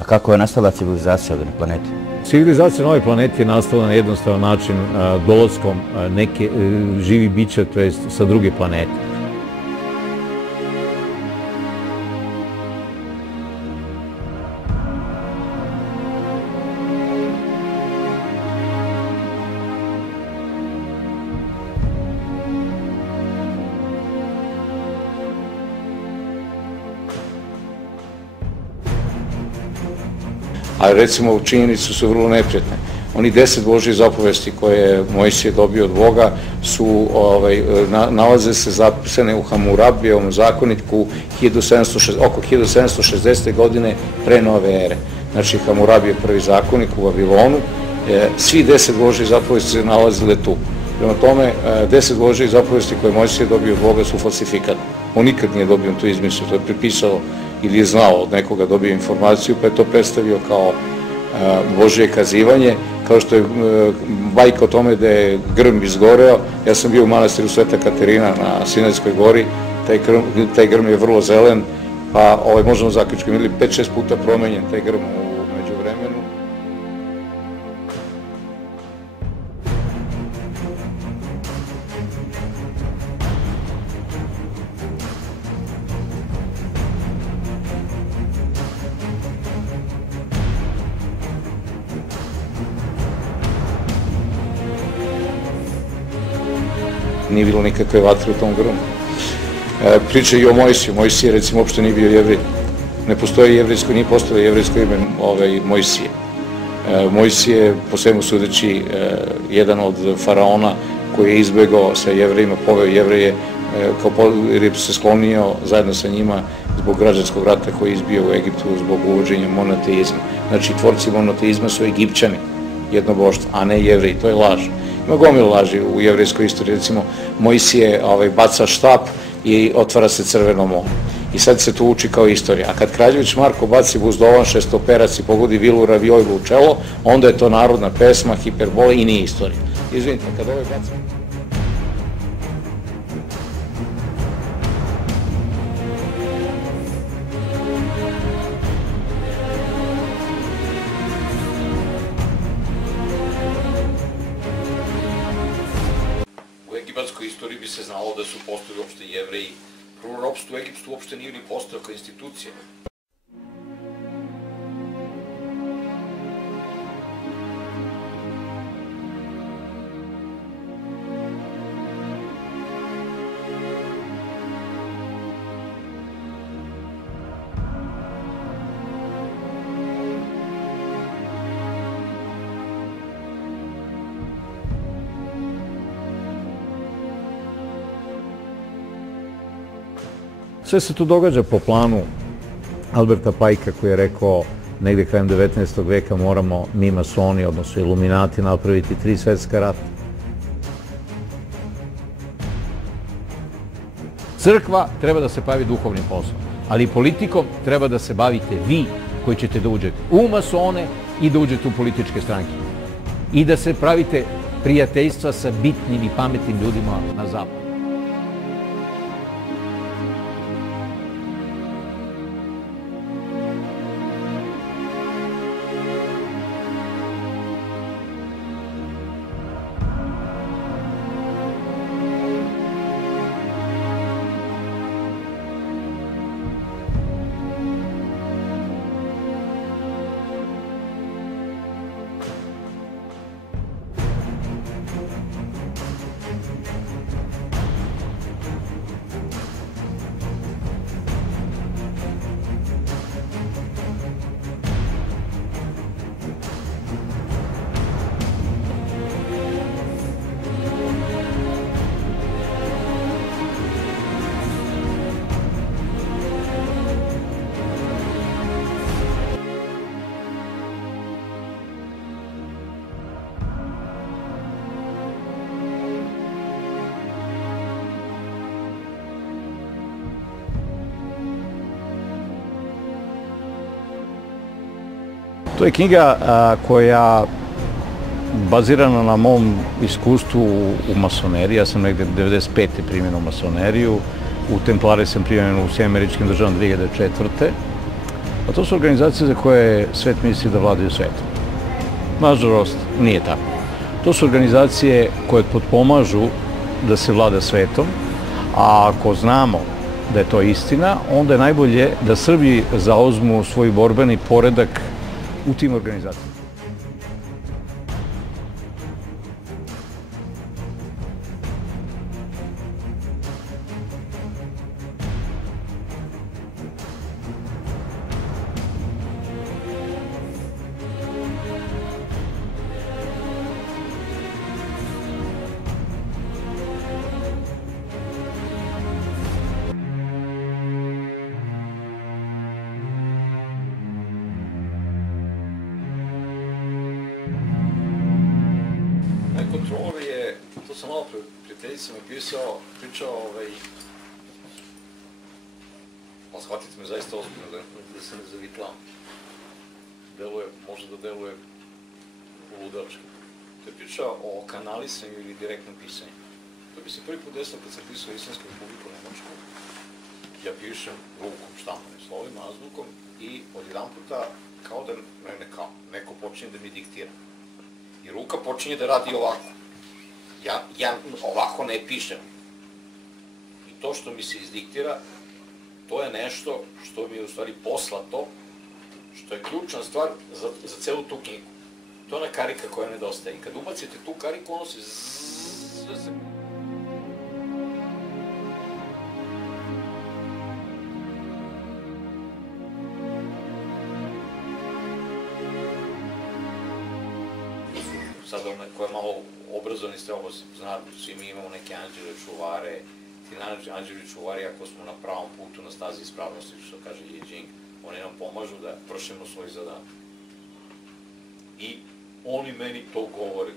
A kako je nastala civilizacija na planeti? Civilizacija na ovoj planeti je nastala na jednostavan način dolaskom neke živi bića, to jest sa druge planete. Ali recimo činjenice su vrlo neprijatne. Oni 10 Božjih zapovesti koje je Mojsije dobio od Boga nalaze se zapisane u Hamurabijevom zakoniku oko 1760. godine pre nove ere. Znači Hamurabije je prvi zakonik u Vavilonu, svi 10 Božjih zapovesti se nalazile tu. Prema tome, 10 Božjih zapovesti koje Mojsije dobio od Boga su falsifikat. On nikad nije dobio to izmislio, to je pripisao ili je znao od nekoga, dobio informaciju, pa je to predstavio kao Božje kazivanje, kao što je bajka o tome da je grm izgoreo. Ja sam bio u manastiru Sveta Katarina na Sinajskoj gori, taj grm je vrlo zelen, pa možemo zaključiti, ili 5-6 puta promenjen taj grm u međuvremenu. Nije bilo nikakve vatre u tom grmu. Priča i o Mojsiju. Mojsije, recimo, uopšte nije bio Jevrij. Ne postoji jevrejsko, nije postalo jevrejsko ime Mojsije. Mojsije, po svemu sudeći, jedan od faraona koji je izbegao sa Jevrejima, poveo Jevreje, jer je se sklonio zajedno sa njima zbog građanskog rata koji je izbio u Egiptu zbog uvođenja monoteizma. Znači, tvorci monoteizma su Egipćani, jednoboštvo, a ne Jevreji, to je laž. Ima gomilu laži u jevrejskoj istoriji, recimo Mojsije baca štap i otvara se crveno more. I sad se to uči kao istorija. A kad Kraljević Marko baci buzdovan šestoperac i pogodi Vilu Ravijojlu u čelo, onda je to narodna pesma, hiperbola i nije istorija. Izvinite, kad baca... U egipatskoj istoriji bi se znalo da su postojali uopšte Jevreji. Prvo ropstvo u Egiptu uopšte nije ni postojao kao institucija. Sve se tu događa po planu Alberta Pajka koji je rekao negde krajem 19. veka moramo mi masoni, odnosno iluminati, napraviti 3 svetska rata. Crkva treba da se bavi duhovnim poslom, ali politikom treba da se bavite vi koji ćete da uđete u masone i da uđete u političke stranke. I da se pravite prijateljstva sa bitnim i pametnim ljudima na zapadu. To je knjiga koja bazirana na mom iskustvu u masoneriji. Ja sam negde 1995. primjen u masoneriju. U Templare sam primjen u Sjedinjenim Američkim Državama 2004. A to su organizacije za koje svet misli da vladaju svetom. Nažalost, nije tako. To su organizacije koje potpomažu da se vlada svetom, a ako znamo da je to istina, onda je najbolje da Srbi zauzmu svoj borbeni poredak u tim organizacijama. Kontrolor je, to sam malo prijateljicama pričao, ali shvatite me zaista ozbiljno da se ne zavitlam. Može da deluje ludački. To je pričao o kanalisanju ili direktnom pisanju. To bi se prvi put desilo kad sam pisao Islamsku republiku Nemačku. Ja pišem rukom, štampanim slovima, azbukom i odjedan puta kao da, neko počinje da mi diktira. I ruka počinje da radi ovako. Ja ovako ne pišem. I to što mi se izdiktira, to je nešto što mi je u stvari poslato, što je ključna stvar za celu tu knjigu. To je ona karika koja nedostaje. I kad ubacite tu kariku, ono se zzz... Sad ko je malo obrazovan iz treba zna, svi mi imamo neke anđele čuvare, ti anđeli čuvari ako smo na pravom putu, na stazi ispravnosti, što kaže Yi Jing, oni nam pomažu da vršimo svoj zadatak. I oni meni to govore,